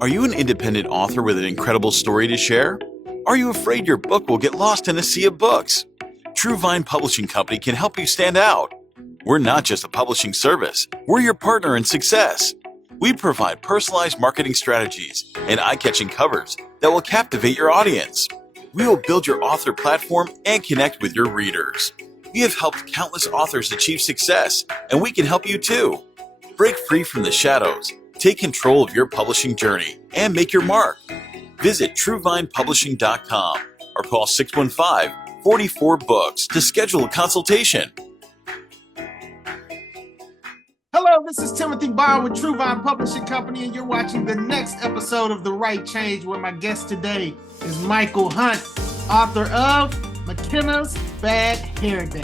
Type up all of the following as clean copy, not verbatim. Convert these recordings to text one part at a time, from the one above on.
Are you an independent author with an incredible story to share? Are you afraid your book will get lost in a sea of books? True Vine Publishing Company can help you stand out. We're not just a publishing service, we're your partner in success. We provide personalized marketing strategies and eye-catching covers that will captivate your audience. We will build your author platform and connect with your readers. We have helped countless authors achieve success, and we can help you too. Break free from the shadows, take control of your publishing journey, and make your mark. Visit TrueVinePublishing.com or call 615-44-BOOKS to schedule a consultation. Hello, this is Timothy Bond with True Vine Publishing Company, and you're watching the next episode of The Write Change, where my guest today is Mychal Hunt, author of McKenna's Bad Hair Day.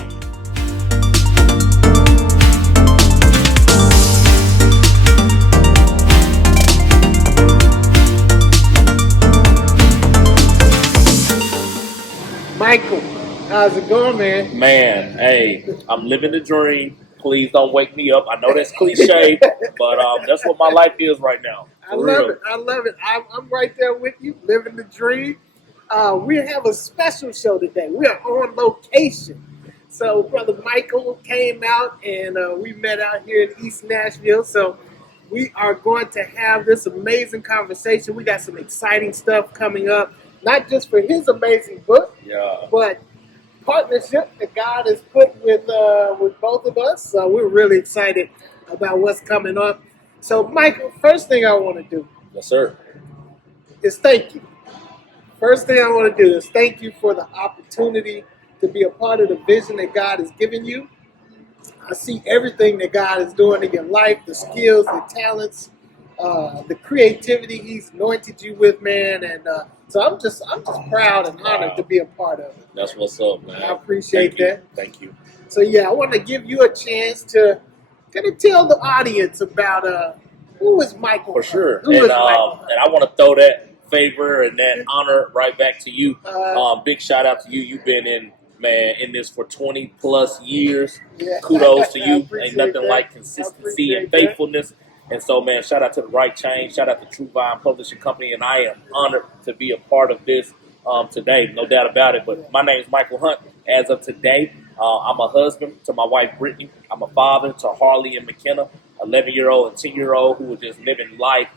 Mychal, how's it going, man? Man, hey, I'm living the dream. Please don't wake me up. I know that's cliche, but that's what my life is right now. I love it. I'm right there with you, living the dream. We have a special show today. We are on location. So Brother Mychal came out, and we met out here in East Nashville. So we are going to have this amazing conversation. We got some exciting stuff coming up, not just for his amazing book, but partnership that God has put with both of us. So we're really excited about what's coming up. So Mychal, first thing I want to do, Yes, sir. is thank you. First thing I want to do is thank you for the opportunity to be a part of the vision that God has given you. I see everything that God is doing in your life, the skills, the talents, the creativity He's anointed you with, man. And so I'm just proud and honored to be a part of it. That's what's up, man. I appreciate that. Thank you. So yeah, I want to give you a chance to kind of tell the audience about who is Mychal. For sure. Who is Mychal? And I want to throw that favor and that honor right back to you. Big shout out to you. You've been in this for 20 plus years. Yeah. Kudos to you. I Ain't nothing appreciate like that. consistency and faithfulness. And so, man, shout out to the Write Change. Shout out to True Vine Publishing Company. And I am honored to be a part of this today. No doubt about it. But my name is Mychal Hunt. As of today, I'm a husband to my wife, Brittany. I'm a father to Harley and McKenna, 11-year-old and 10-year-old who are just living life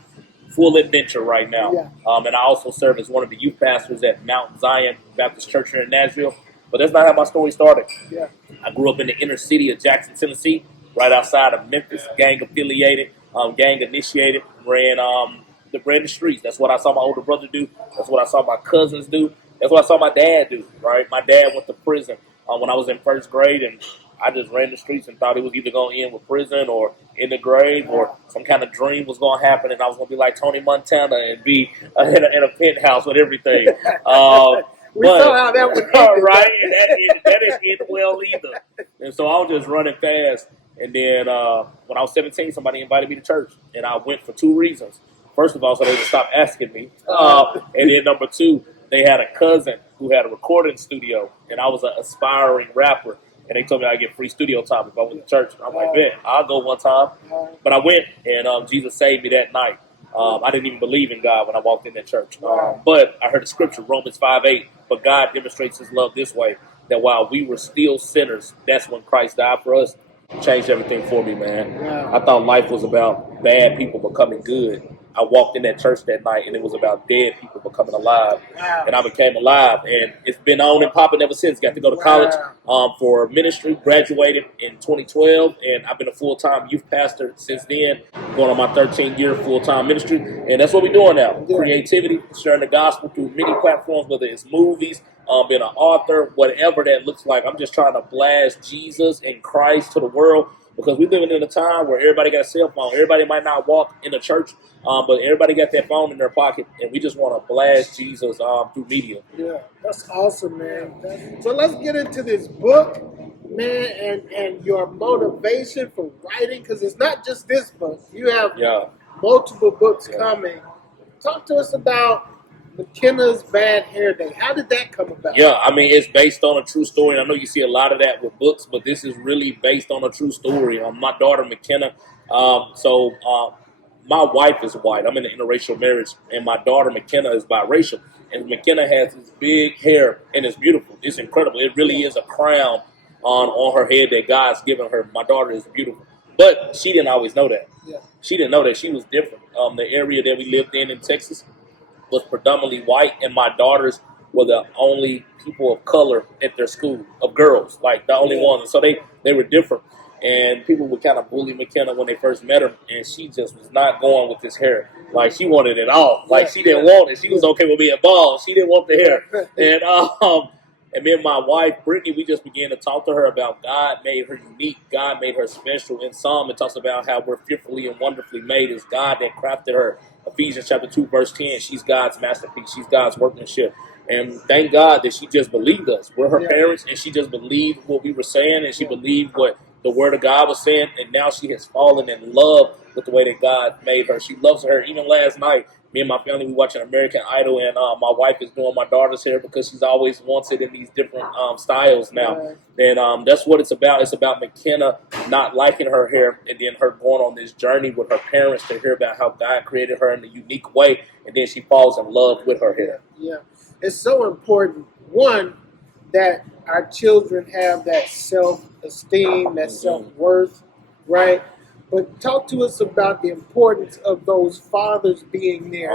full adventure right now. Yeah. And I also serve as one of the youth pastors at Mount Zion Baptist Church here in Nashville. But that's not how my story started. Yeah. I grew up in the inner city of Jackson, Tennessee, right outside of Memphis, gang-affiliated, gang-initiated, ran the streets. That's what I saw my older brother do. That's what I saw my cousins do. That's what I saw my dad do, right? My dad went to prison when I was in first grade, and I just ran the streets and thought it was either going to end with prison or in the grave or some kind of dream was going to happen, and I was going to be like Tony Montana and be in a penthouse with everything. We saw how that would end. Right, and that didn't end well either. And so I was just running fast. And then when I was 17, somebody invited me to church, and I went for two reasons. First of all, so they would stop asking me. And then number two, they had a cousin who had a recording studio, and I was an aspiring rapper. And they told me I'd get free studio time if I went to church. And I'm like, man, I'll go one time. But I went, and Jesus saved me that night. I didn't even believe in God when I walked in that church. But I heard the scripture, Romans 5:8. But God demonstrates His love this way, that while we were still sinners, that's when Christ died for us. Changed everything for me, man. I thought life was about bad people becoming good. I walked in that church that night, and it was about dead people becoming alive. And I became alive, and it's been on and popping ever since. Got to go to college for ministry, graduated in 2012, and I've been a full-time youth pastor since then, going on my 13th-year full-time ministry, and that's what we're doing now. Creativity, sharing the gospel through many platforms, whether it's movies, being an author, whatever that looks like. I'm just trying to blast Jesus and Christ to the world, because we're living in a time where everybody got a cell phone. Everybody might not walk in a church, but everybody got their phone in their pocket, and we just want to blast Jesus through media. Yeah, that's awesome, man. So let's get into this book, man, and your motivation for writing, because it's not just this book. You have multiple books coming. Talk to us about McKenna's Bad Hair Day. How did that come about? Yeah, I mean, it's based on a true story. I know you see a lot of that with books, but this is really based on a true story. My daughter, McKenna, my wife is white. I'm in an interracial marriage, and my daughter McKenna is biracial. And McKenna has this big hair, and it's beautiful. It's incredible. It really is a crown on her head that God's given her. My daughter is beautiful, but she didn't always know that. Yeah. She didn't know that she was different. The area that we lived in Texas was predominantly white, and my daughters were the only people of color at their school, of girls, like the only ones. And so they were different. And people would kind of bully McKenna when they first met her, and she just was not going with this hair. Like, she wanted it all. Like, she didn't want it. She was okay with being bald. She didn't want the hair. And me and my wife, Brittany, we just began to talk to her about God made her unique. God made her special. In Psalm, it talks about how we're fearfully and wonderfully made. It's God that crafted her. Ephesians chapter 2, verse 10, she's God's masterpiece. She's God's workmanship. And thank God that she just believed us. We're her parents, and she just believed what we were saying, and she believed what the Word of God was saying, and now she has fallen in love with the way that God made her. She loves her. Even last night, me and my family, we watching American Idol, and my wife is doing my daughter's hair because she's always wanted in these different styles now. And that's what it's about. It's about McKenna not liking her hair, and then her going on this journey with her parents to hear about how God created her in a unique way, and then she falls in love with her hair. Yeah. It's so important, one, that our children have that self-esteem, that self-worth, right? But talk to us about the importance of those fathers being there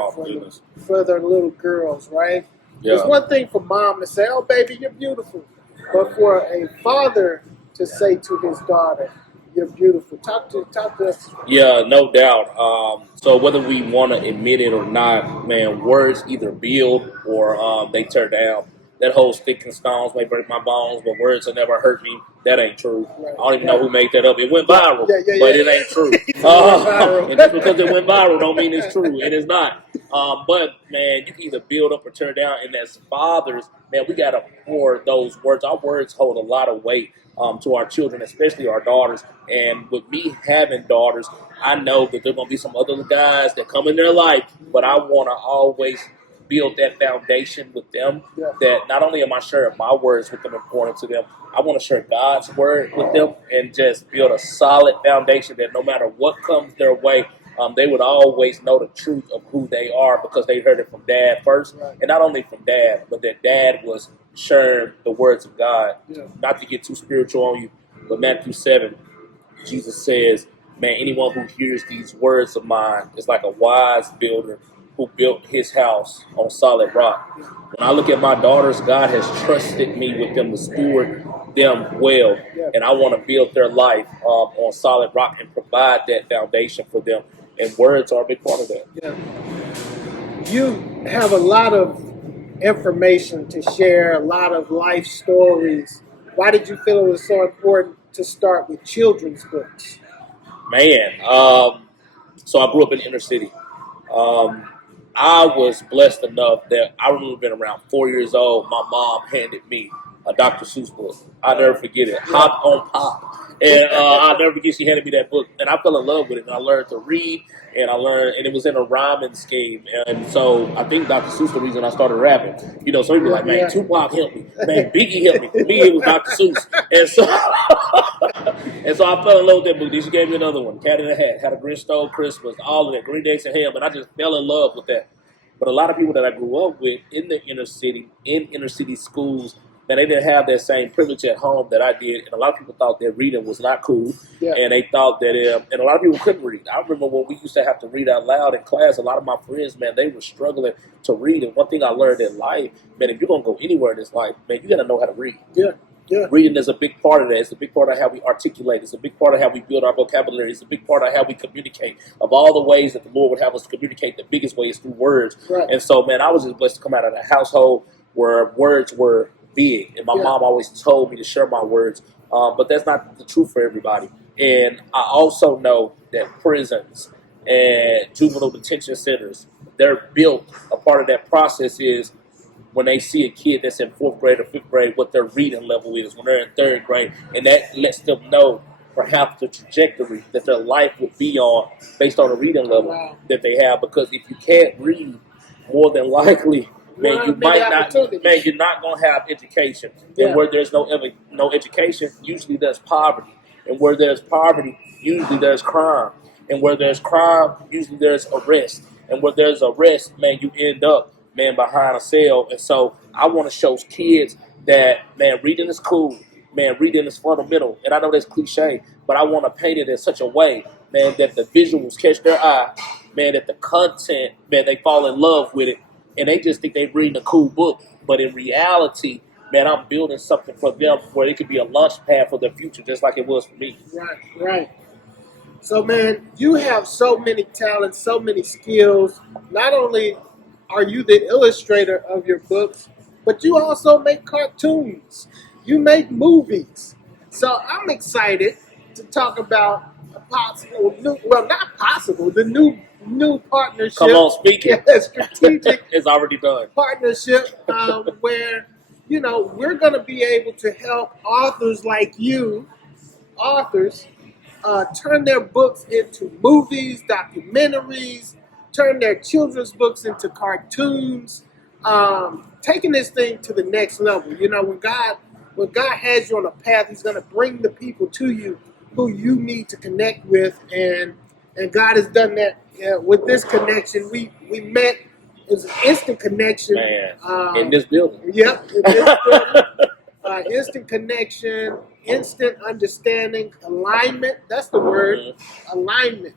for their little girls, right? Yeah. It's one thing for mom to say, "Oh, baby, you're beautiful," but for a father to say to his daughter, "You're beautiful." Talk to us. Yeah, no doubt. So whether we want to admit it or not, man, words either build or they tear down. That whole stick and stones may break my bones, but words will never hurt me. That ain't true. Right. I don't even know who made that up. It went viral, but it ain't true. And just because it went viral don't mean it's true. It is not. But, man, you can either build up or tear down. And as fathers, man, we got to pour those words. Our words hold a lot of weight to our children, especially our daughters. And with me having daughters, I know that there are going to be some other guys that come in their life, but I want to always build that foundation with them, that not only am I sharing my words with them important to them, I want to share God's word with them and just build a solid foundation that no matter what comes their way, they would always know the truth of who they are because they heard it from dad first. And not only from dad, but that dad was sharing the words of God. Not to get too spiritual on you, but Matthew 7, Jesus says, man, anyone who hears these words of mine is like a wise builder who built his house on solid rock. When I look at my daughters, God has trusted me with them to steward them well, and I want to build their life on solid rock and provide that foundation for them, and words are a big part of that. Yeah. You have a lot of information to share, a lot of life stories. Why did you feel it was so important to start with children's books? Man, so I grew up in the inner city. I was blessed enough that I remember being around 4 years old. My mom handed me a Dr. Seuss book. I'll never forget it. Hop on Pop. And I'll never forget she handed me that book. And I fell in love with it. And I learned to read. And and it was in a rhyming scheme. And so I think Dr. Seuss the reason I started rapping. You know, some people like, man, Tupac helped me. Man, Biggie helped me. For me, it was Dr. Seuss. And so I fell in love with that book. Then she gave me another one, Cat in the Hat, How the Grinch Stole Christmas, all of that, Green Eggs and Ham. And I just fell in love with that. But a lot of people that I grew up with in the inner city, in inner city schools, and they didn't have that same privilege at home that I did. And a lot of people thought that reading was not cool. And they thought that, and a lot of people couldn't read. I remember when we used to have to read out loud in class, a lot of my friends, man, they were struggling to read. And one thing I learned in life, man, if you're going to go anywhere in this life, man, you got to know how to read. Reading is a big part of that. It's a big part of how we articulate. It's a big part of how we build our vocabulary. It's a big part of how we communicate. Of all the ways that the Lord would have us communicate, the biggest way is through words. And so, man, I was just blessed to come out of a household where words were big. And my mom always told me to share my words. But that's not the truth for everybody. And I also know that prisons and juvenile detention centers, they're built. A part of that process is when they see a kid that's in 4th grade or 5th grade, what their reading level is when they're in 3rd grade. And that lets them know perhaps the trajectory that their life would be on based on the reading level that they have. Because if you can't read, more than likely, man, you might not, man, you're not going to have education. And where there's no education, usually there's poverty. And where there's poverty, usually there's crime. And where there's crime, usually there's arrest. And where there's arrest, man, you end up, man, behind a cell. And so I want to show kids that, man, reading is cool. Man, reading is fundamental. And I know that's cliche, but I want to paint it in such a way, man, that the visuals catch their eye. Man, that the content, man, they fall in love with it. And they just think they're reading a cool book. But in reality, man, I'm building something for them where it could be a launch pad for their future, just like it was for me. Right, right. So, man, you have so many talents, so many skills. Not only are you the illustrator of your books, but you also make cartoons. You make movies. So I'm excited to talk about a possible not possible, the new partnership. Come on, speak it. Yeah, strategic It's already done. partnership where, we're going to be able to help authors like you, turn their books into movies, documentaries, turn their children's books into cartoons, taking this thing to the next level. When God has you on a path, He's going to bring the people to you who you need to connect with, and God has done that with this connection. We met. It was an instant connection. Man, in this building. Yep, in this building. Instant connection, instant understanding, alignment. That's the word, alignment.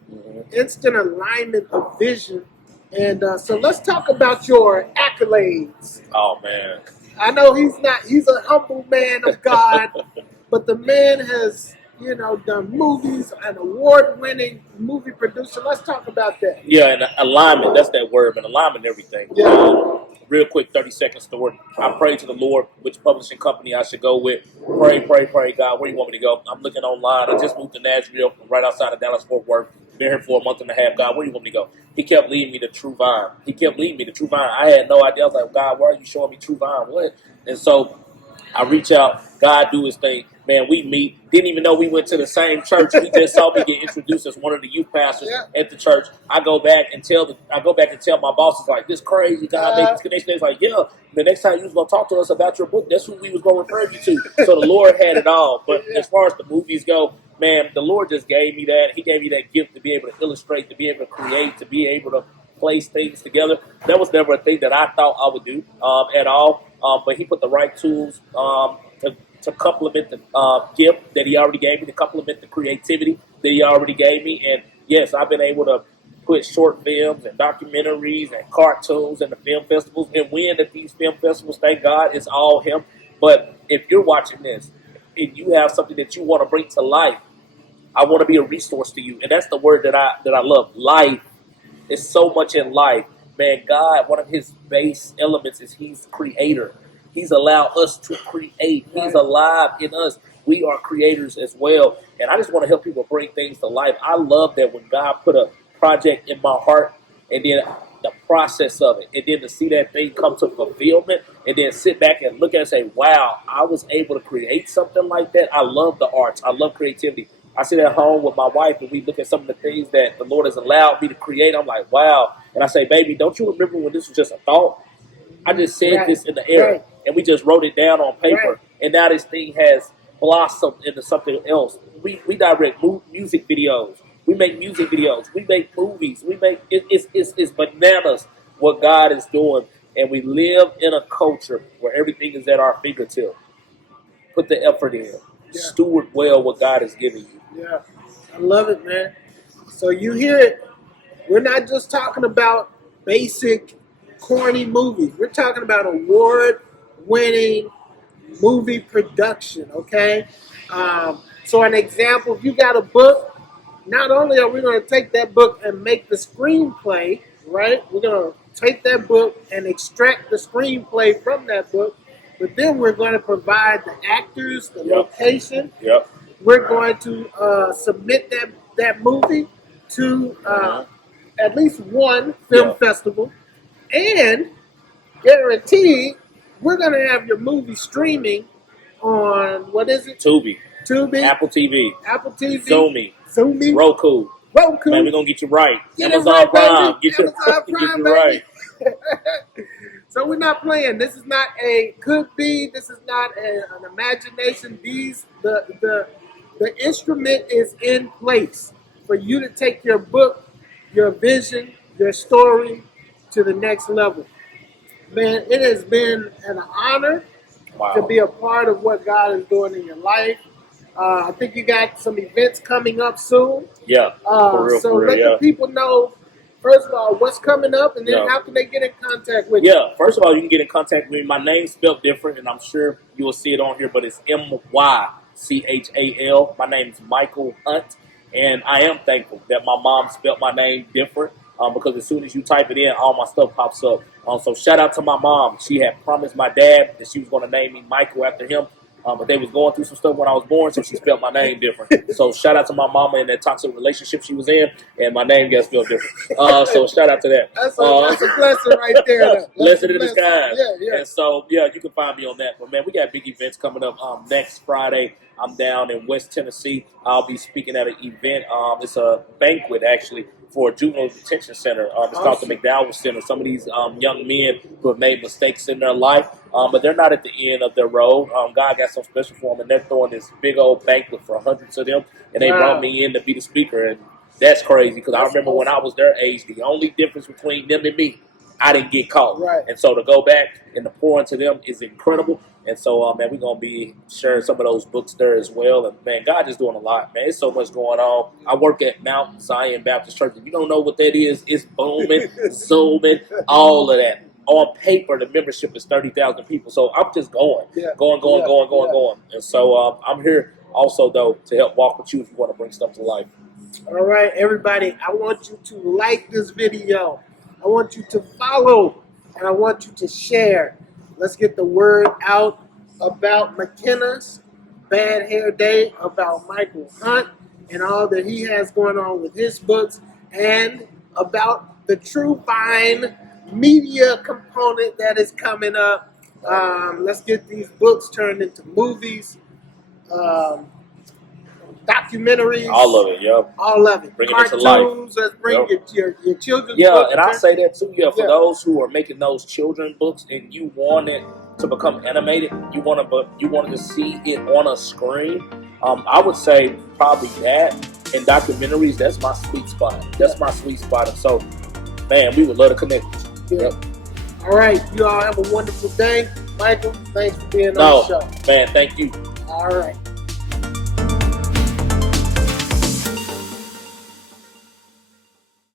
Instant alignment of vision. And so let's talk about your accolades. Oh, man. I know he's a humble man of God, but the man has, done movies, an award-winning movie producer. Let's talk about that. Yeah, and alignment, that's that word, man. Alignment, everything. Yeah. Real quick, 30-second story. I prayed to the Lord which publishing company I should go with. Pray, God, where you want me to go? I'm looking online. I just moved to Nashville from right outside of Dallas-Fort Worth. Been here for a month and a half. God, where you want me to go? He kept leading me to True Vine. I had no idea. I was like, God, why are you showing me True Vine? What? And so I reach out. God do his thing. Man, we meet. Didn't even know we went to the same church. He just saw me get introduced as one of the youth pastors at the church. I go back and tell my bosses, like, this crazy God made this connection. They're like, yeah. The next time you was gonna talk to us about your book, that's who we was gonna refer you to. So the Lord had it all. But as far as the movies go, man, the Lord just gave me that. He gave me that gift to be able to illustrate, to be able to create, to be able to place things together. That was never a thing that I thought I would do at all. But He put the right tools to complement the gift that He already gave me, to complement the creativity that He already gave me. And yes, I've been able to put short films and documentaries and cartoons and the film festivals and win at these film festivals. Thank God, it's all Him. But if you're watching this and you have something that you want to bring to life, I want to be a resource to you. And that's the word that I love. Life. It's so much in life. Man, God, one of His base elements is He's creator. He's allowed us to create. He's alive in us. We are creators as well. And I just want to help people bring things to life. I love that when God put a project in my heart, and then the process of it, and then to see that thing come to fulfillment, and then sit back and look at it and say, wow, I was able to create something like that. I love the arts. I love creativity. I sit at home with my wife and we look at some of the things that the Lord has allowed me to create. I'm like, wow. And I say, baby, don't you remember when this was just a thought? I just said this in the air, and we just wrote it down on paper, and now this thing has blossomed into something else. We direct music videos. We make music videos. We make movies. We make it's bananas what God is doing, and we live in a culture where everything is at our fingertip. Put the effort in. Steward well what God has given you. Yeah, I love it, man. So you hear it. We're not just talking about basic corny movies. We're talking about award-winning movie production, okay? So an example, if you got a book, not only are we going to take that book and make the screenplay, right? We're going to take that book and extract the screenplay from that book, but then we're going to provide the actors, the location. We're going to submit that movie to at least one film festival. And guaranteed, we're going to have your movie streaming on, what is it? Tubi. Apple TV. Zoomy. Roku. Man, we're going to get you right. Amazon Prime. Get you right. So we're not playing. This is not a could be. This is not an imagination. The instrument is in place. for you to take your book, your vision, your story to the next level. Man, it has been an honor to be a part of what God is doing in your life. I think you got some events coming up soon. Yeah, for real, So let the people know, first of all, what's coming up, and then how can they get in contact with you? Yeah, first of all, you can get in contact with me. My name's spelled different, and I'm sure you will see it on here, but it's Mychal. My name's Mychal Hunt, and I am thankful that my mom spelled my name different because as soon as you type it in, all my stuff pops up. So shout out to my mom. She had promised my dad that she was going to name me Michael after him. But they was going through some stuff when I was born, so she spelled my name different. So shout out to my mama and that toxic relationship she was in, and my name got spelled different. So shout out to that. That's a blessing right there. Blessed in disguise. Yeah. And so, yeah, you can find me on that. But, man, we got big events coming up. Next Friday, I'm down in West Tennessee. I'll be speaking at an event. It's a banquet, actually, for a juvenile detention center. It's called the McDowell Center. Some of these young men who have made mistakes in their life, but they're not at the end of their road. God got something special for them, and they're throwing this big old banquet for hundreds of them, and they brought me in to be the speaker, and that's crazy because I remember when I was their age, the only difference between them and me, I didn't get caught. Right. And so to go back and to pour into them is incredible. And so, man, we're going to be sharing some of those books there as well. And, man, God is doing a lot, man. There's so much going on. I work at Mount Zion Baptist Church. If you don't know what that is, it's booming, zooming, all of that. On paper, the membership is 30,000 people. So I'm just going. And so I'm here also, though, to help walk with you if you want to bring stuff to life. All right, everybody, I want you to like this video. I want you to follow, and I want you to share. Let's get the word out about McKenna's Bad Hair Day, about Mychal Hunt, and all that he has going on with his books, and about the True Vine media component that is coming up. Let's get these books turned into movies, documentaries. All of it, yep. All of it. Bring it Cartoons, into life. Let's bring your children's Yeah, books. and I say that too. Yeah, for those who are making those children books and you want it to become animated, you want to see it on a screen. I would say probably that and documentaries. That's my sweet spot. And so, man, we would love to connect. Yep. All right, you all have a wonderful day. Mychal, thanks for being on the show. Man, thank you. All right.